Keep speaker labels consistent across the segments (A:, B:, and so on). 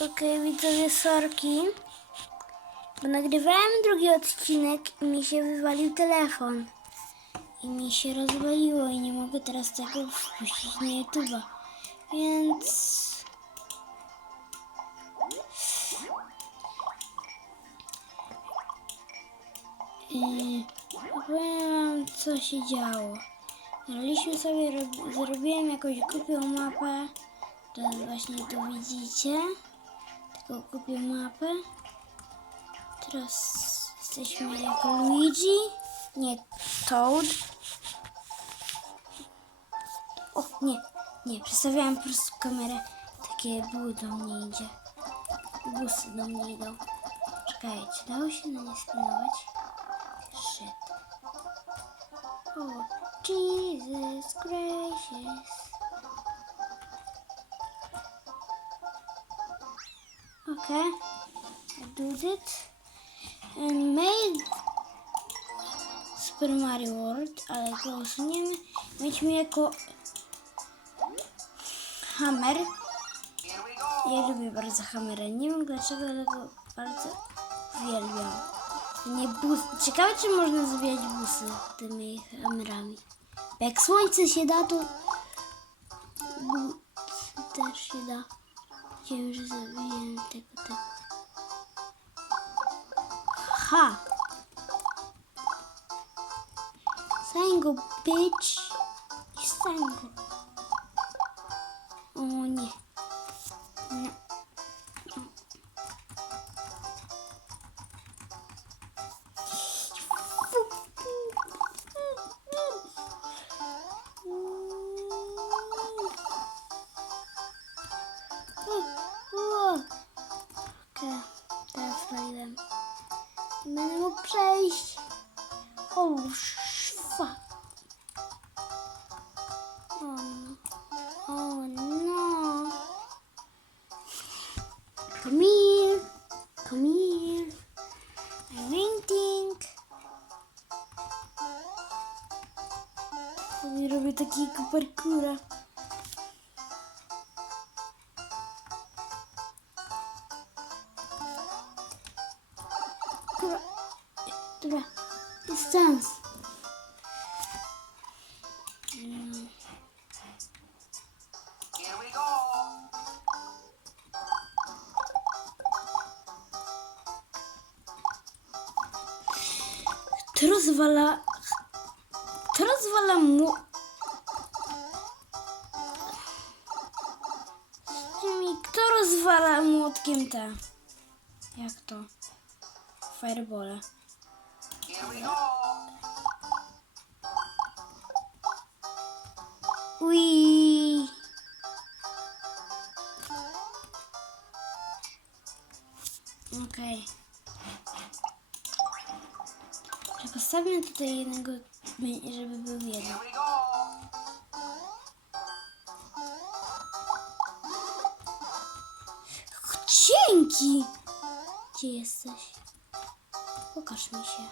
A: Okej, widzowie, sorki. Bo nagrywałem drugi odcinek i mi się wywalił telefon. I mi się rozwaliło i nie mogę teraz tego wpuścić na YouTube'a. Więc... Opowiem wam, co się działo. Graliśmy sobie, rob, zrobiłem jakąś głupią mapę. To właśnie tu widzicie. Tylko kupię mapę. Teraz jesteśmy jako Luigi. Nie, Toad. O, nie, nie, przestawiałem po prostu kamerę. Takie były do mnie idzie. Busy do mnie idą. Czekajcie, dało się na nie skanować? Shit. O, Jesus gracious. Okay, do it. And made Super Mario World, ale go usuniemy. Mieliśmy jako Hammer. Ja lubię bardzo Hammera. Nie wiem dlaczego, ale go bardzo uwielbiam. Nie bus. Ciekawe, czy można zwijać busy tymi Hammerami. Jak słońce się da, to busy też się da. Wiem, że zabiję tego, tego. Ha! Sango, bitch! I sango. O nie. Nie. Come here. Come here. I'm waiting. I robię takiego parkura. Dobra. Dobra. Dystans. Rozwala... Kto rozwala mu... kto rozwala młotkiem te? Jak to? Firebole. Ui. Okay. Postawmy tutaj jednego, żeby był jeden. Dzięki! Gdzie jesteś? Pokaż mi się.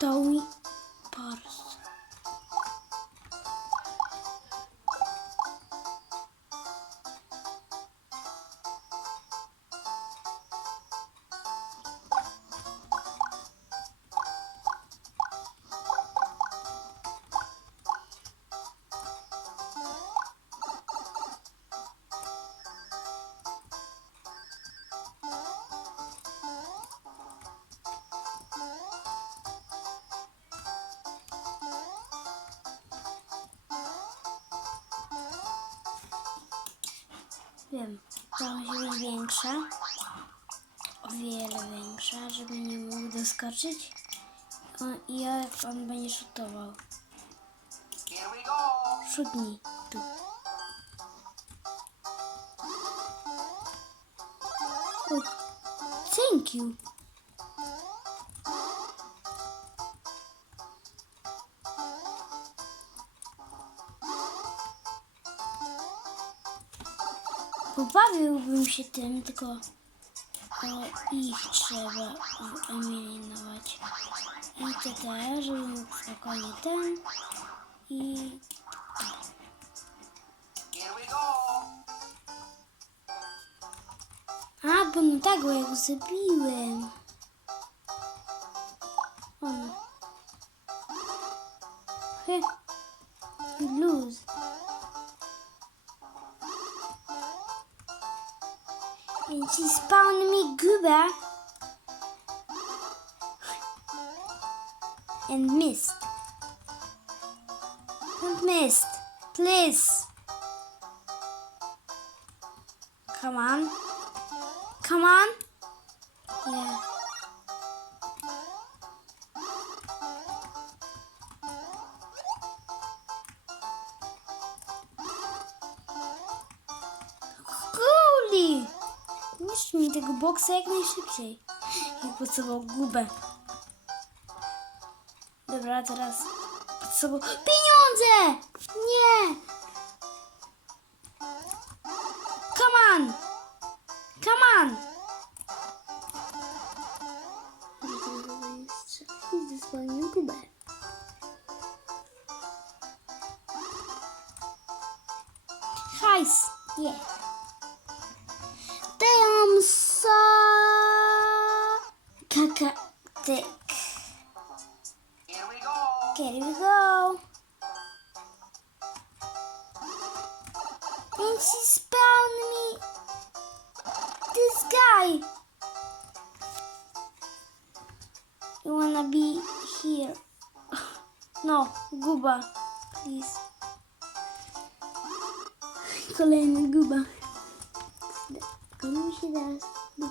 A: Doły Pars. Wiem, to musi być większa. O wiele większa, żeby nie mógł doskoczyć. O, I jak on będzie szutował. Szutnij tu. Thank you. Pobawiłbym się tym, tylko o, ich trzeba eliminować. I te te, żeby mógł spokojnie ten i
B: go.
A: bo no tak, bo ja go zabiłem. O no. He. Luz. She spawned me Goober And missed. And missed. Please. Come on. Come on. Yeah. Niszcz mi tego boksa jak najszybciej. I pocałował gubę. Dobra, teraz sobą. Pieniądze! Nie! Come on! Come on! Zasłonił gubę. Hajs! Yeah. Guy. You wanna be here? No, Guba, please. Kolejny Guba. Komu się teraz do?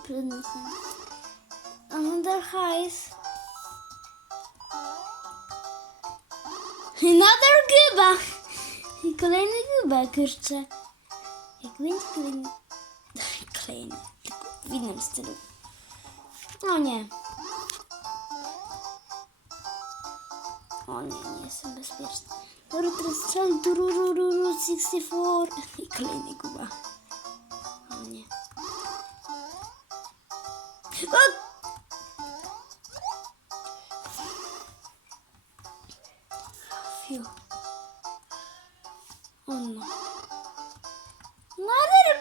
A: Another heist. Another Guba! I kolejny Guba, kurczę. Jak będzie kolejny... Kolejny, w innym stylu. O nie. O nie, nie jestem bezpieczny. Teraz strzel. Tururururu, 64. I kolejny Guba. O nie. O! Phew. Oh no. Another Guba!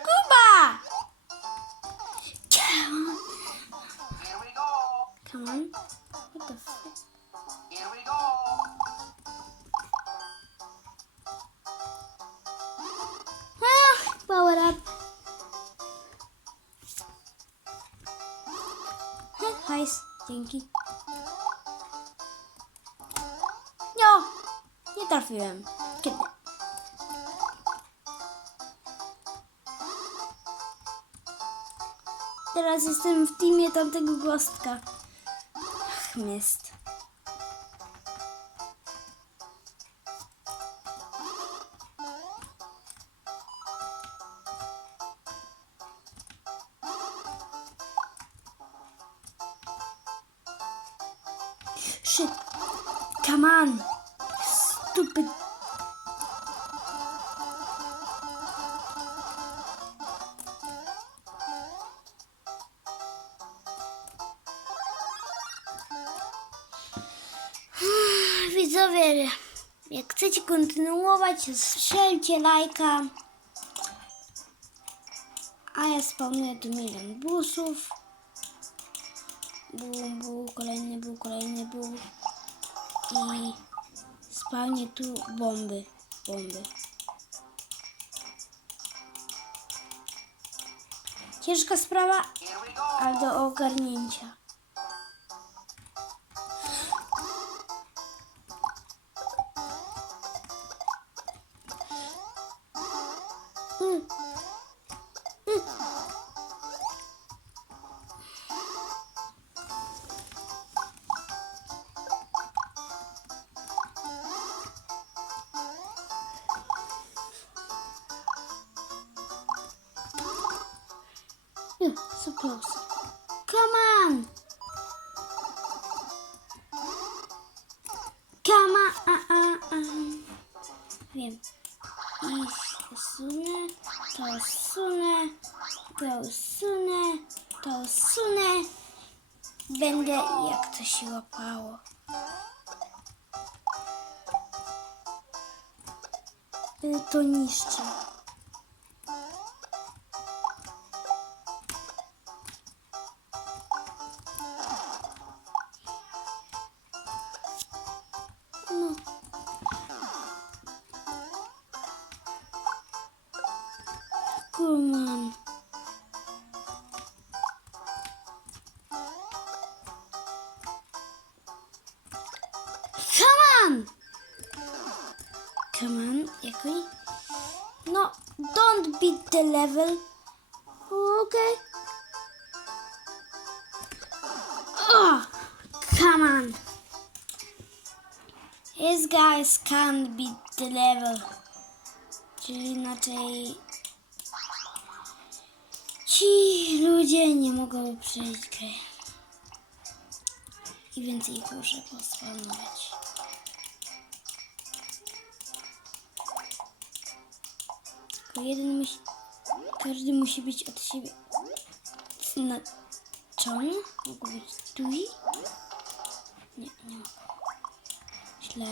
A: Trafiłem. Kiedy? Teraz jestem w teamie tamtego gostka. Ach, mist. Shit. Come on. Stupid. Widzowie, jak chcecie kontynuować, strzelcie lajka. A ja spełnię tu milion busów. Bum, bum, kolejny był, kolejny był. I spełnię tu bomby, bomby. Ciężka sprawa, ale do ogarnięcia. Yeah, so close. Come on! Come on! Uh, uh, uh. Wiem. I się sunę, to sunę, to sunę, to sunę. Będę jak to się łapało. To niszczę. Don't beat the level. Okay. Oh, come on. These guys can't beat the level. Czyli inaczej ci ludzie nie mogą przejść gry. I więcej ich muszę pospawnować. Jeden musi... Każdy musi być od siebie znaczony. Mogą być tu i... Nie, nie mogą. Źle.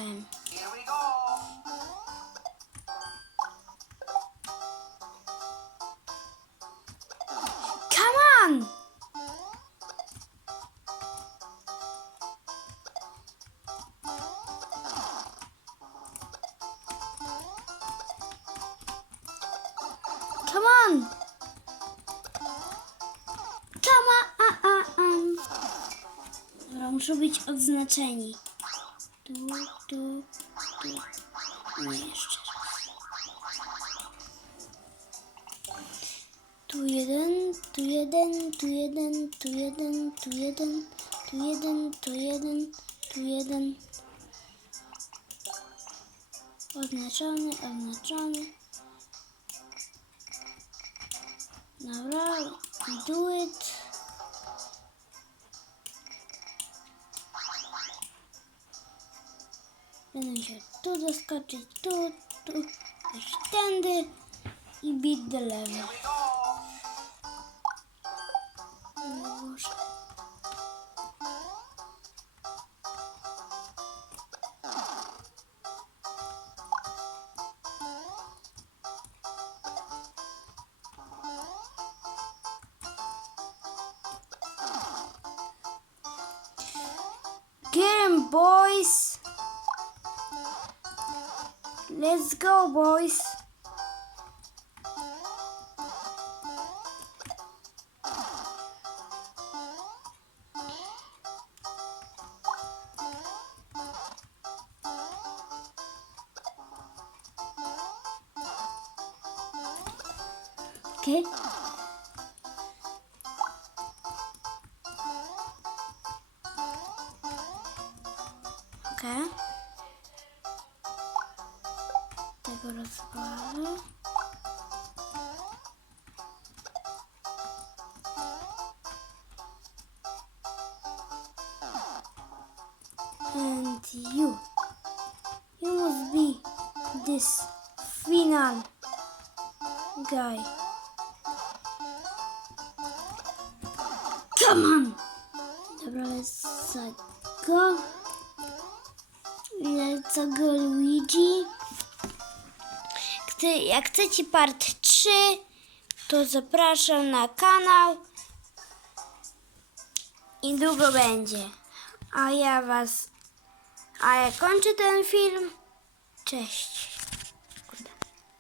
A: Come on! Come on! Dobra, muszą być odznaczeni. Tu, tu, tu. Nie, jeszcze. Tu jeden, tu jeden, tu jeden, tu jeden, tu jeden, tu jeden, tu jeden, tu jeden. Oznaczony, oznaczony. Dobra, do it. Będę się tu doskoczyć, tu, tu, też tędy i beat the level.
B: Here
A: Let's go, boys. Okay. Okay. Tego rozwalę. And you. You must be this final guy. Come on! Dobra, lecę go. Let's go Luigi. Gdy, jak chcecie part 3, to zapraszam na kanał. I długo będzie. A ja was... A ja kończę ten film. Cześć.